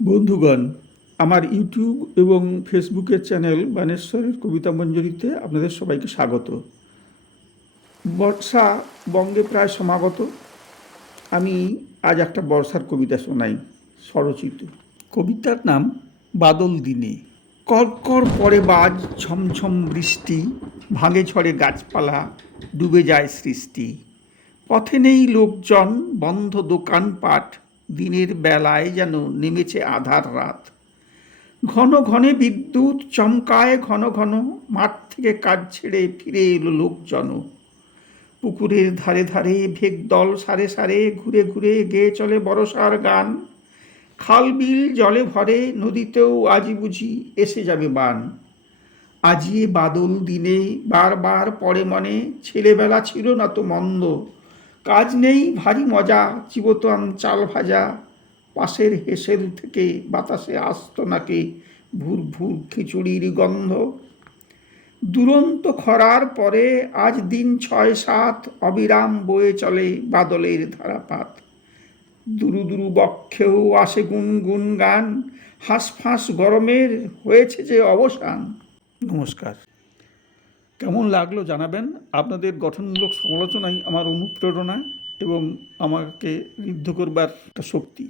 বন্ধুগণ, আমার ইউটিউব এবং ফেসবুকের চ্যানেল বানেশ্বরের কবিতা মঞ্জরিতে আপনাদের সবাইকে স্বাগত। বর্ষা বঙ্গে প্রায় সমাগত। আমি আজ একটা বর্ষার কবিতা শোনাই, স্বরচিত। কবিতার নাম বাদল দিনে। কড়কর পরে বাজ, ঝমঝম বৃষ্টি, ভাঙে ঝড়ে গাছপালা, ডুবে যায় সৃষ্টি। পথে নেই লোকজন, বন্ধ দোকানপাট, দিনের বেলায় যেন নেমেছে আধার রাত। ঘন ঘনে বিদ্যুৎ চমকায়, ঘন ঘন মাঠ থেকে কাজ ছেড়ে ফিরে এলো লোকজন। পুকুরের ধারে ধারে ভেক দল সারে সারে ঘুরে ঘুরে গেয়ে চলে বরষার গান। খাল বিল জলে ভরে, নদীতেও আজি বুঝি এসে যাবে বান। আজি বাদল দিনে বারবার পড়ে মনে, ছেলেবেলা ছিল না তো মন্দ। কাজ নেই ভারী মজা, চিবোতাম চাল ভাজা, পাশের হেসেল থেকে বাতাসে আসতো নাকি ভুর ভুর খিচুড়ির গন্ধ। দুরন্ত খরার পরে আজ দিন ৬-৭ অবিরাম বয়ে চলে বাদলের ধারাপাত। দুরু দুরু বক্ষেও আসে গুনগুন গান, হাঁসফাঁস গরমের হয়েছে যে অবসান। নমস্কার। কেমন লাগলো জানাবেন। আপনাদের গঠনমূলক সমালোচনাই আমার অনুপ্রেরণা এবং আমাকে ঋদ্ধ করবার একটা শক্তি।